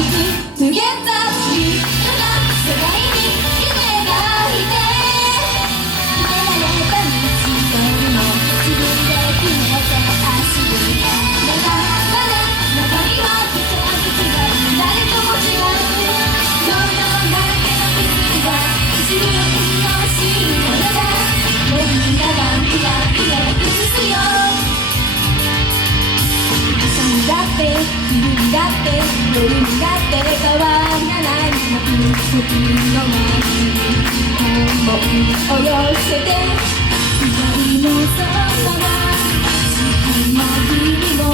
無限大の世界に夢がいて、決められた道のりも自分で決めて走る。まだまだ残りは一つ違う、誰とも違う。今日のだけの気づきが一流のしいものだ。もうみんながみんな夢を崩すよ。朝にだって昼にだって夜にだって変わらない僕の前に思いを寄せて、光のそばは時間の日々も